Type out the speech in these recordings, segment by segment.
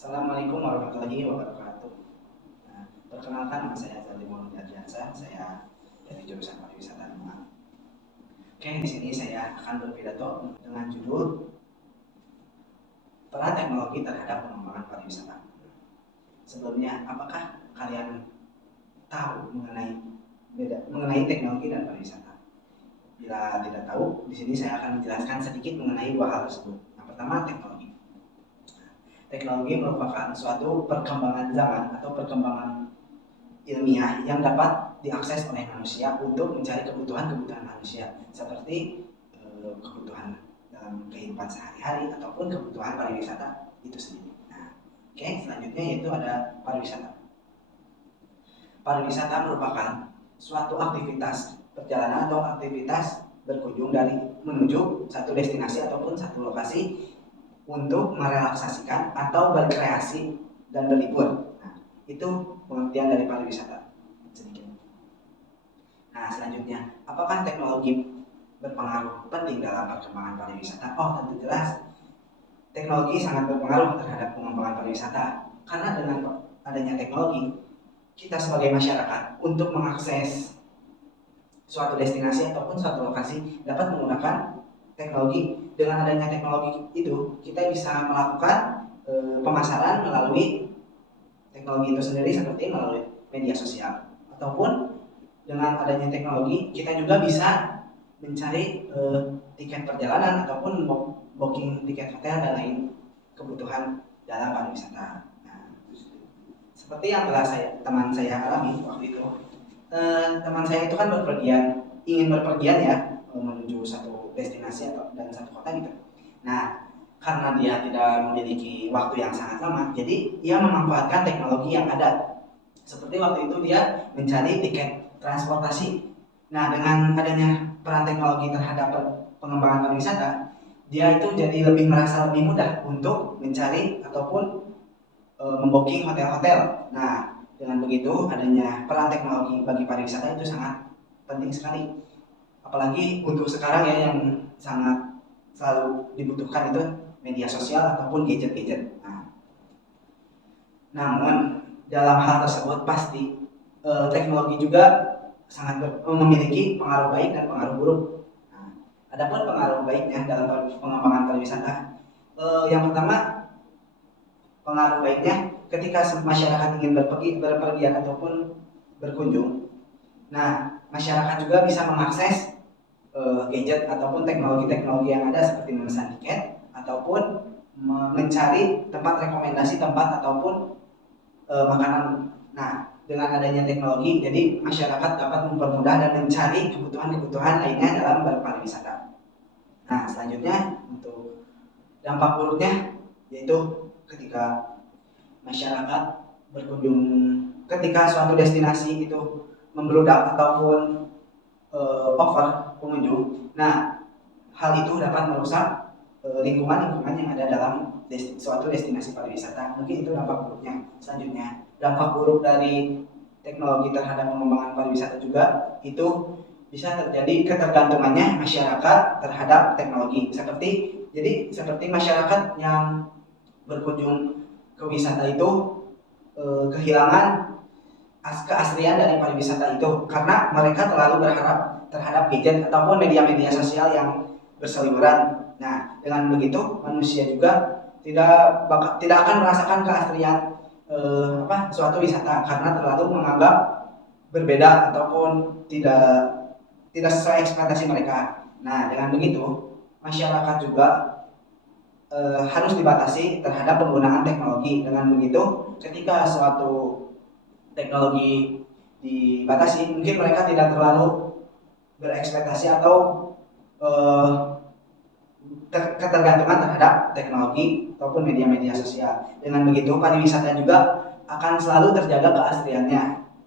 Assalamualaikum warahmatullahi wabarakatuh. Nah, perkenalkan nama saya Zali Muhammad Ardiansyah. Saya dari jurusan pariwisata 5. Oke, di sini saya akan berpidato dengan judul peran teknologi terhadap pengembangan pariwisata. Sebelumnya, apakah kalian tahu mengenai teknologi dan pariwisata? Bila tidak tahu, di sini saya akan menjelaskan sedikit mengenai dua hal tersebut. Yang pertama, teknologi. Teknologi merupakan suatu perkembangan zaman atau perkembangan ilmiah yang dapat diakses oleh manusia untuk mencari kebutuhan-kebutuhan manusia, seperti kebutuhan dalam kehidupan sehari-hari ataupun kebutuhan pariwisata itu sendiri. Nah, oke, selanjutnya yaitu ada pariwisata. Pariwisata merupakan suatu aktivitas perjalanan atau aktivitas berkunjung dari menuju satu destinasi ataupun satu lokasi untuk merelaksasikan atau berkreasi dan berlibur. Nah, itu pengertian dari pariwisata sedikit. Nah, selanjutnya, apakah teknologi berpengaruh penting dalam perkembangan pariwisata? Oh, tentu jelas. Teknologi sangat berpengaruh terhadap pengembangan pariwisata karena dengan adanya teknologi, kita sebagai masyarakat untuk mengakses suatu destinasi ataupun suatu lokasi dapat menggunakan teknologi. Dengan adanya teknologi itu, kita bisa melakukan pemasaran melalui teknologi itu sendiri seperti melalui media sosial. Ataupun dengan adanya teknologi, kita juga bisa mencari tiket perjalanan ataupun booking tiket hotel dan lain kebutuhan dalam pariwisata. Nah, seperti yang telah teman saya alami waktu itu. Teman saya itu kan ingin berpergian ya, menuju satu destinasi dan satu kota gitu. Nah, karena dia tidak memiliki waktu yang sangat lama, jadi ia memanfaatkan teknologi yang ada. Seperti waktu itu dia mencari tiket transportasi. Nah, dengan adanya peran teknologi terhadap pengembangan pariwisata, dia itu jadi merasa lebih mudah untuk mencari ataupun membooking hotel-hotel. Nah, dengan begitu adanya peran teknologi bagi pariwisata itu sangat penting sekali. Apalagi untuk sekarang ya yang sangat selalu dibutuhkan itu media sosial ataupun gadget-gadget. Nah, namun dalam hal tersebut pasti teknologi juga sangat memiliki pengaruh baik dan pengaruh buruk. Nah, adapun pengaruh baiknya dalam pengembangan pariwisata, yang pertama pengaruh baiknya ketika masyarakat ingin berpergian ataupun berkunjung. Nah, masyarakat juga bisa mengakses gadget ataupun teknologi-teknologi yang ada seperti memesan tiket ataupun mencari tempat rekomendasi tempat ataupun makanan. Nah, dengan adanya teknologi, jadi masyarakat dapat mempermudah dan mencari kebutuhan-kebutuhan lainnya dalam berpariwisata. Nah, selanjutnya untuk dampak buruknya yaitu ketika masyarakat berkunjung, ketika suatu destinasi itu membludak ataupun over pengunjung. Nah, hal itu dapat merusak lingkungan-lingkungan yang ada dalam suatu destinasi pariwisata. Mungkin itu dampak buruknya. Selanjutnya, dampak buruk dari teknologi terhadap pengembangan pariwisata juga itu bisa terjadi ketergantungannya masyarakat terhadap teknologi. Seperti masyarakat yang berkunjung ke wisata itu kehilangan keaslian dari pariwisata itu karena mereka terlalu berharap terhadap gadget ataupun media-media sosial yang berseliweran. Nah, dengan begitu manusia juga tidak akan merasakan keaslian suatu wisata karena terlalu menganggap berbeda ataupun tidak sesuai ekspektasi mereka. Nah, dengan begitu masyarakat juga harus dibatasi terhadap penggunaan teknologi. Dengan begitu, ketika suatu teknologi dibatasi, mungkin mereka tidak terlalu berekspektasi atau ketergantungan terhadap teknologi ataupun media-media sosial. Dengan begitu, pariwisata juga akan selalu terjaga keasliannya.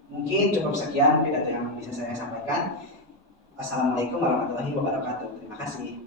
Mungkin cukup sekian pidato yang bisa saya sampaikan. Assalamualaikum warahmatullahi wabarakatuh. Terima kasih.